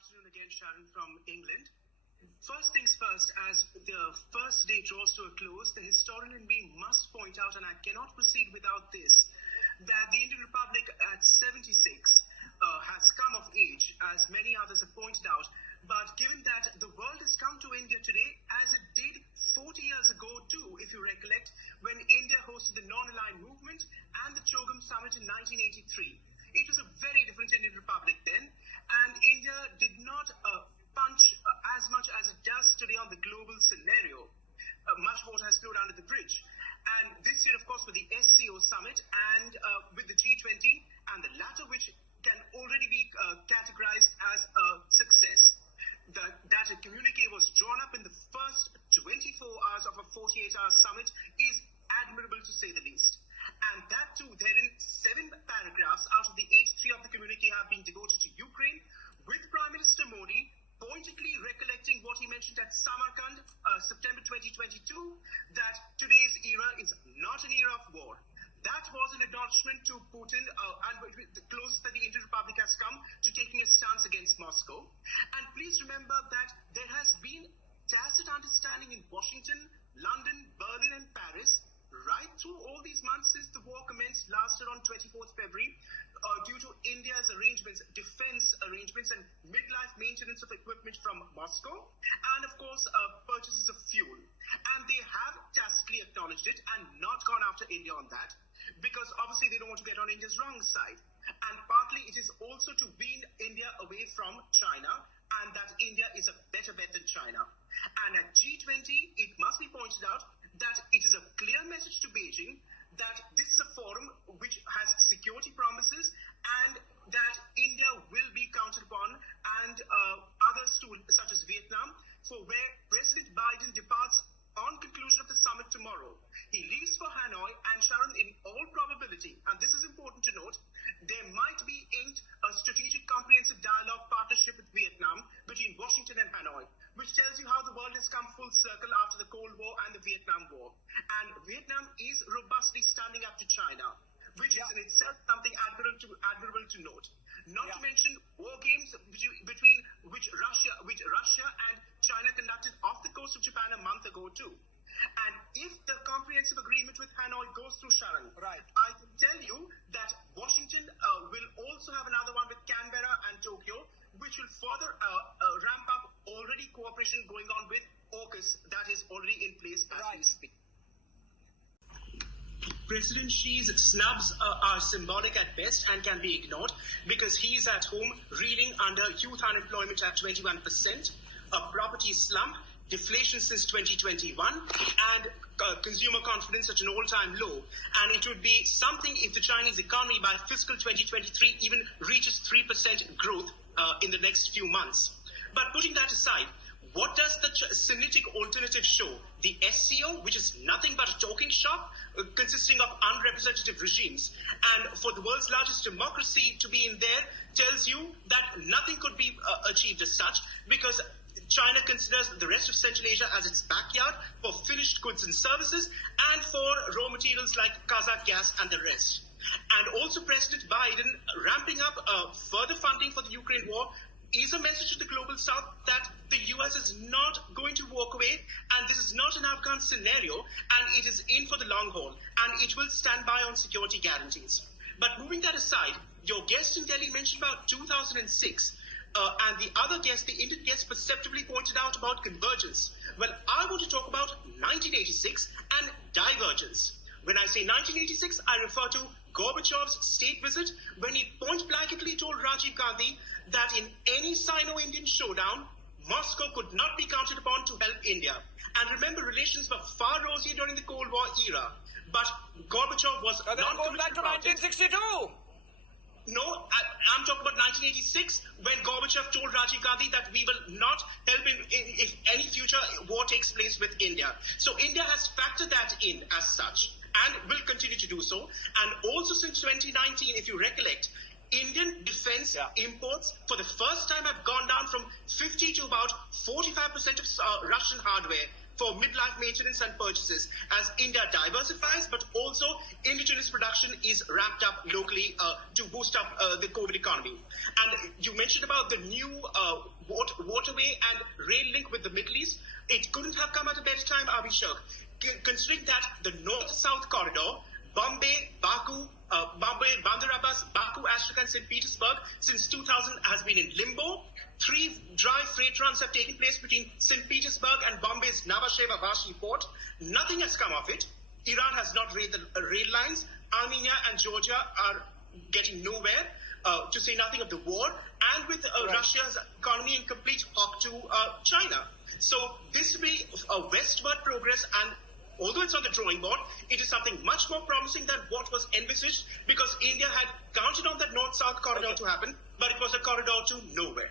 afternoon again, Sharon, from England. First things first, as the first day draws to a close, the historian in me must point out, and I cannot proceed without this, that the Indian Republic at 76 has come of age, as many others have pointed out. But given that the world has come to India today, as it did 40 years ago too, if you recollect, when India hosted the Non-Aligned Movement and the Chogam Summit in 1983. It was a very different Indian Republic then, and India did not punch as much as it does today on the global scenario. Much water has flowed under the bridge. And this year, of course, with the SCO summit and with the G20, and the latter which can already be categorized as a success. That a communique was drawn up in the first 24 hours of a 48-hour summit is admirable to say the least. And that too, therein 7 paragraphs out of the 8 of the communique have been devoted to Ukraine, with Prime Minister Modi pointedly recollecting what he mentioned at Samarkand, September 2022, that today's era is not an era of war. That was an acknowledgement to Putin and the closest that the Indian Republic has come to taking a stance against Moscow. And please remember that there has been tacit understanding in Washington, London, Berlin and Paris right through all these months since the war commenced, lasted on 24th February, due to India's arrangements, defense arrangements and midlife maintenance of equipment from Moscow, and of course purchases of fuel. And they have tacitly acknowledged it and not gone after India on that, because obviously they don't want to get on India's wrong side. And partly it is also to wean India away from China, and that India is a better bet than China. And at G20, it must be pointed out that it is a clear message to Beijing that this is a forum which has security promises and that India will be counted upon, and others too, such as Vietnam, for where President Biden departs on conclusion of the summit tomorrow. He leaves for Hanoi, and Sharon, in all probability, and this is important to note, there might be inked a strategic comprehensive dialogue partnership with Vietnam between Washington and Hanoi, which tells you how the world has come full circle after the Cold War and the Vietnam War. And Vietnam is robustly standing up to China, which is in itself something admirable to note. Not to mention war games between which Russia and China conducted off the coast of Japan a month ago too. And if the comprehensive agreement with Hanoi goes through, Sharon, I can tell you that Washington will also have another one with Canberra and Tokyo, which will further ramp up already cooperation going on with AUKUS that is already in place as we speak. President Xi's snubs are symbolic at best and can be ignored because he's at home reeling under youth unemployment at 21%, a property slump, deflation since 2021, and consumer confidence at an all-time low. And it would be something if the Chinese economy by fiscal 2023 even reaches 3% growth in the next few months. But putting that aside, what does the Sinitic alternative show? The SCO, which is nothing but a talking shop consisting of unrepresentative regimes. And for the world's largest democracy to be in there tells you that nothing could be achieved as such, because China considers the rest of Central Asia as its backyard for finished goods and services and for raw materials like Kazakh gas and the rest. And also President Biden ramping up further funding for the Ukraine war is a message to the global south that the US is not going to walk away, and this is not an Afghan scenario, and it is in for the long haul, and it will stand by on security guarantees. But moving that aside, your guest in Delhi mentioned about 2006, and the other guest, the Indian guest, perceptibly pointed out about convergence. Well, I want to talk about 1986 and divergence. When I say 1986, I refer to Gorbachev's state visit when he point-blankly told Rajiv Gandhi that in any Sino-Indian showdown, Moscow could not be counted upon to help India. And remember, relations were far rosier during the Cold War era. But Gorbachev was not going back to 1962. No, I'm talking about 1986, when Gorbachev told Rajiv Gandhi that we will not help him if any future war takes place with India. So India has factored that in as such, and will continue to do so. And also since 2019, if you recollect, Indian defense imports for the first time have gone down from 50 to about 45% of Russian hardware for midlife maintenance and purchases as India diversifies, but also indigenous production is ramped up locally to boost up the COVID economy. And you mentioned about the new waterway and rail link with the Middle East. It couldn't have come at a better time, Abhishek, considering that the north-south corridor, Bombay, Bandar Abbas, Baku, Astrakhan, and St. Petersburg since 2000 has been in limbo. 3 dry freight runs have taken place between St. Petersburg and Bombay's Nhava Vashi port. Nothing has come of it. Iran has not raided the rail lines. Armenia and Georgia are getting nowhere, to say nothing of the war, and with Russia's economy in complete hock to China. So this will be a westward progress, and although it's on the drawing board, it is something much more promising than what was envisaged, because India had counted on that north-south corridor to happen, but it was a corridor to nowhere.